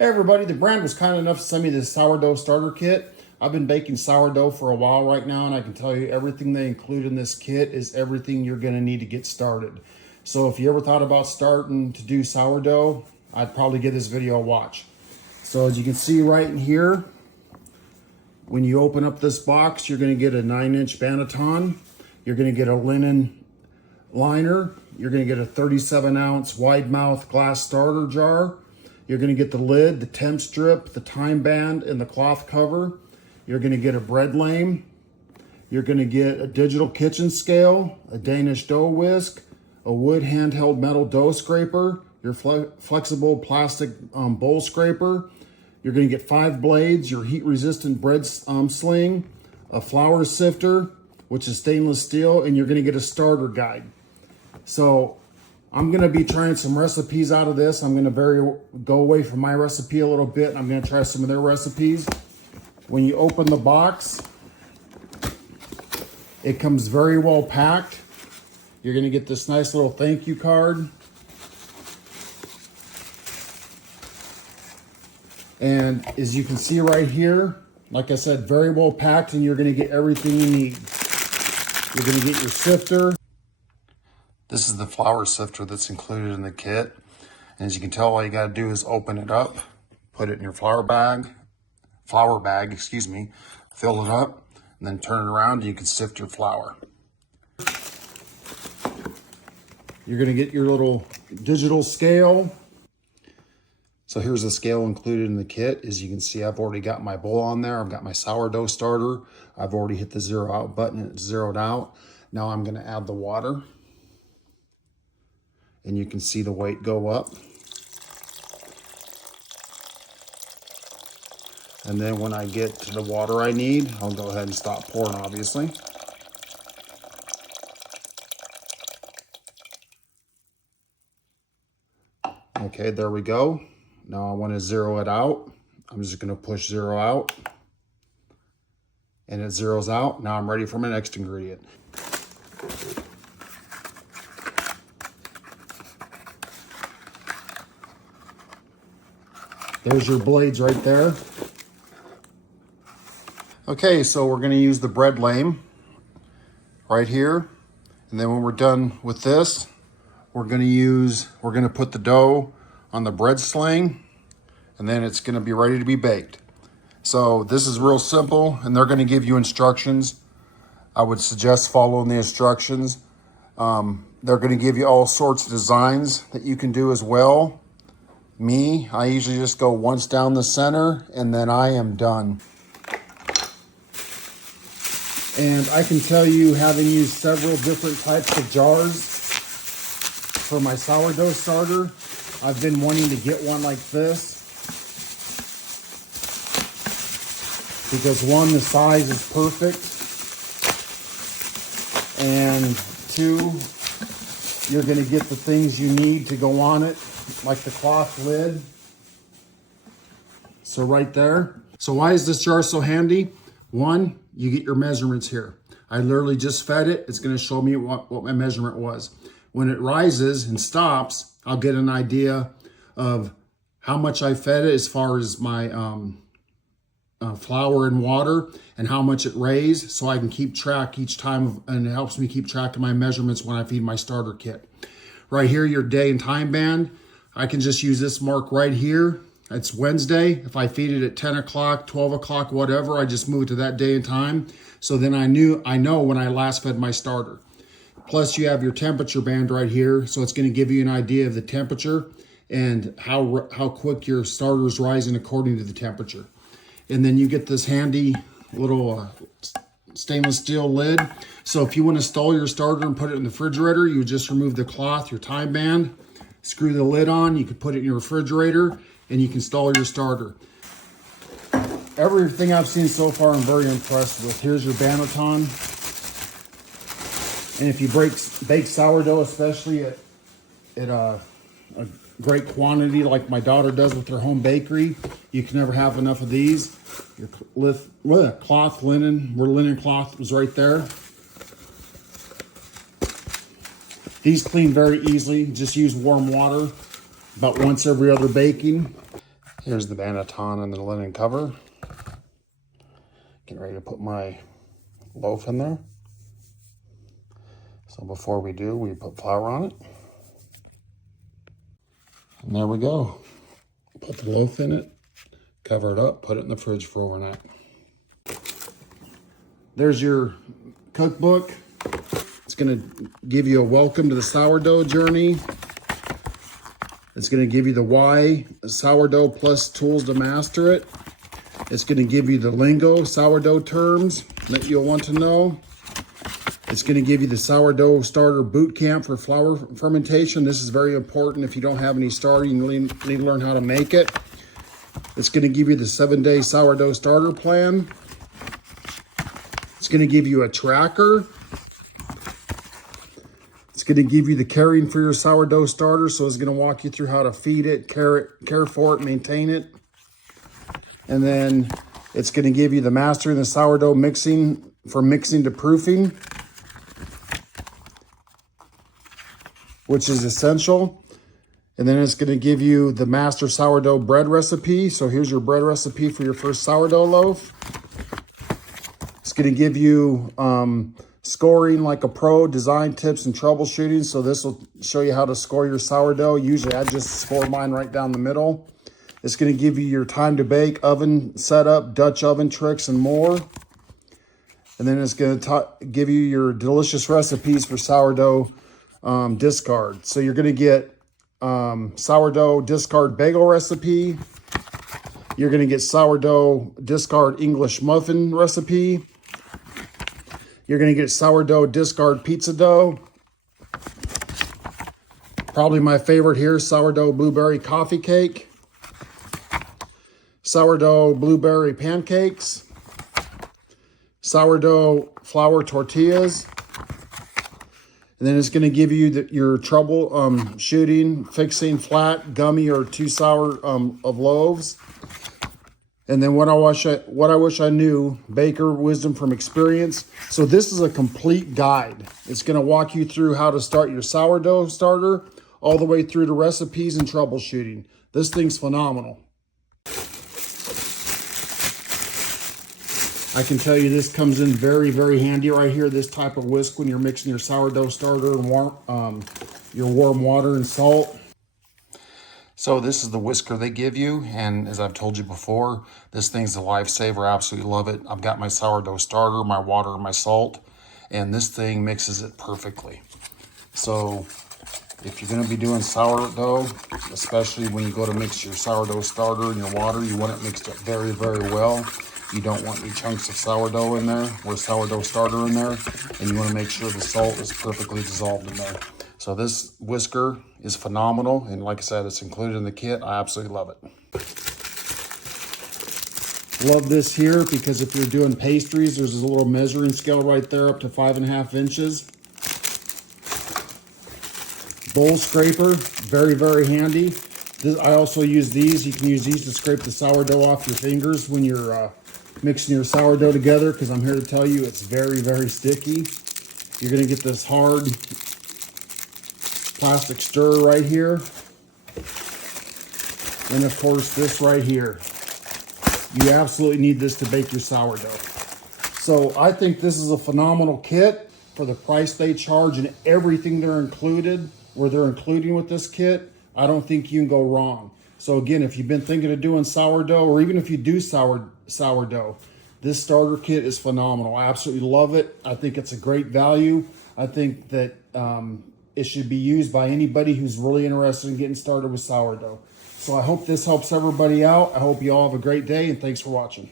Hey everybody, the brand was kind enough to send me this sourdough starter kit. I've been baking sourdough for a while right now, and I can tell you everything they include in this kit is everything you're gonna need to get started. So if you ever thought about starting to do sourdough, I'd probably give this video a watch. So as you can see right in here, when you open up this box, you're gonna get a 9-inch banneton. You're gonna get a linen liner. You're gonna get a 37-ounce wide mouth glass starter jar. You're gonna get the lid, the temp strip, the time band, and the cloth cover. You're gonna get a bread lame. You're gonna get a digital kitchen scale, a Danish dough whisk, a wood handheld metal dough scraper, your flexible plastic bowl scraper. You're gonna get 5 blades, your heat resistant bread sling, a flour sifter, which is stainless steel, and you're gonna get a starter guide. So I'm gonna be trying some recipes out of this. I'm gonna go away from my recipe a little bit. I'm gonna try some of their recipes. When you open the box, it comes very well packed. You're gonna get this nice little thank you card. And as you can see right here, like I said, very well packed, and you're gonna get everything you need. You're gonna get your sifter. This is the flour sifter that's included in the kit. And as you can tell, all you gotta do is open it up, put it in your flour bag, fill it up, and then turn it around and you can sift your flour. You're gonna get your little digital scale. So here's the scale included in the kit. As you can see, I've already got my bowl on there. I've got my sourdough starter. I've already hit the 0 out button and it's zeroed out. Now I'm gonna add the water. And you can see the weight go up. And then when I get to the water I need, I'll go ahead and stop pouring, obviously. Okay, there we go. Now I want to zero it out. I'm just going to push 0 out. And it zeroes out. Now I'm ready for my next ingredient. There's your blades right there. Okay, so we're gonna use the bread lame right here. And then when we're done with this, we're gonna put the dough on the bread sling, and then it's gonna be ready to be baked. So this is real simple, and they're gonna give you instructions. I would suggest following the instructions. They're gonna give you all sorts of designs that you can do as well. I usually just go once down the center and then I am done. And I can tell you, having used several different types of jars for my sourdough starter, I've been wanting to get one like this. Because 1, the size is perfect. And 2, you're gonna get the things you need to go on it, like the cloth lid. So right there. So why is this jar so handy? 1, you get your measurements here. I literally just fed it. It's gonna show me what my measurement was. When it rises and stops, I'll get an idea of how much I fed it as far as my flour and water, and how much it raised, so I can keep track each time, and it helps me keep track of my measurements when I feed my starter kit. Right here, your day and time band. I can just use this mark right here. It's Wednesday. If I feed it at 10 o'clock, 12 o'clock, whatever, I just move to that day and time. So then I know when I last fed my starter. Plus you have your temperature band right here. So it's gonna give you an idea of the temperature and how quick your starter is rising according to the temperature. And then you get this handy little stainless steel lid. So if you want to stall your starter and put it in the refrigerator, you just remove the cloth, your time band, screw the lid on, you can put it in your refrigerator, and you can stall your starter. Everything I've seen so far, I'm very impressed with. Here's your banneton. And if you bake sourdough, especially at a great quantity like my daughter does with her home bakery, you can never have enough of these. Your cloth linen, where linen cloth was right there. These clean very easily. Just use warm water about once every other baking. Here's the banneton and the linen cover. Getting ready to put my loaf in there. So before we do, we put flour on it. And there we go. Put the loaf in it, cover it up, put it in the fridge for overnight. There's your cookbook. It's gonna give you a welcome to the sourdough journey. It's gonna give you the why, sourdough plus tools to master it. It's gonna give you the lingo, sourdough terms that you'll want to know. It's gonna give you the sourdough starter boot camp for flour fermentation. This is very important. If you don't have any starter, you need to learn how to make it. It's gonna give you the 7-day sourdough starter plan. It's gonna give you a tracker. It's gonna give you the caring for your sourdough starter. So it's gonna walk you through how to feed it, care for it, maintain it. And then it's gonna give you the mastering the sourdough mixing, from mixing to proofing, which is essential. And then it's gonna give you the master sourdough bread recipe. So here's your bread recipe for your first sourdough loaf. It's gonna give you scoring like a pro, design tips and troubleshooting. So this will show you how to score your sourdough. Usually I just score mine right down the middle. It's gonna give you your time to bake, oven setup, Dutch oven tricks and more. And then it's gonna give you your delicious recipes for sourdough discard. So you're gonna get sourdough discard bagel recipe. You're gonna get sourdough discard English muffin recipe. You're gonna get sourdough discard pizza dough. Probably my favorite here, sourdough blueberry coffee cake. Sourdough blueberry pancakes. Sourdough flour tortillas. And then it's gonna give you your trouble shooting, fixing flat, gummy, or too sour of loaves. And then what I wish I knew, baker wisdom from experience. So this is a complete guide. It's gonna walk you through how to start your sourdough starter, all the way through to recipes and troubleshooting. This thing's phenomenal. I can tell you this comes in very, very handy right here. This type of whisk when you're mixing your sourdough starter and your warm water and salt. So this is the whisker they give you. And as I've told you before, this thing's a lifesaver. I absolutely love it. I've got my sourdough starter, my water, and my salt, and this thing mixes it perfectly. So if you're gonna be doing sourdough, especially when you go to mix your sourdough starter and your water, you want it mixed up very, very well. You don't want any chunks of sourdough in there or sourdough starter in there. And you want to make sure the salt is perfectly dissolved in there. So this whisker is phenomenal. And like I said, it's included in the kit. I absolutely love it. Love this here because if you're doing pastries, there's a little measuring scale right there up to 5.5 inches. Bowl scraper, very, very handy. I also use these. You can use these to scrape the sourdough off your fingers when you're mixing your sourdough together, because I'm here to tell you it's very, very sticky. You're gonna get this hard plastic stirrer right here. And of course this right here. You absolutely need this to bake your sourdough. So I think this is a phenomenal kit for the price they charge and everything they're including with this kit. I don't think you can go wrong. So again, if you've been thinking of doing sourdough, or even if you do sourdough, this starter kit is phenomenal. I absolutely love it. I think it's a great value. I think that it should be used by anybody who's really interested in getting started with sourdough. So I hope this helps everybody out. I hope you all have a great day, and thanks for watching.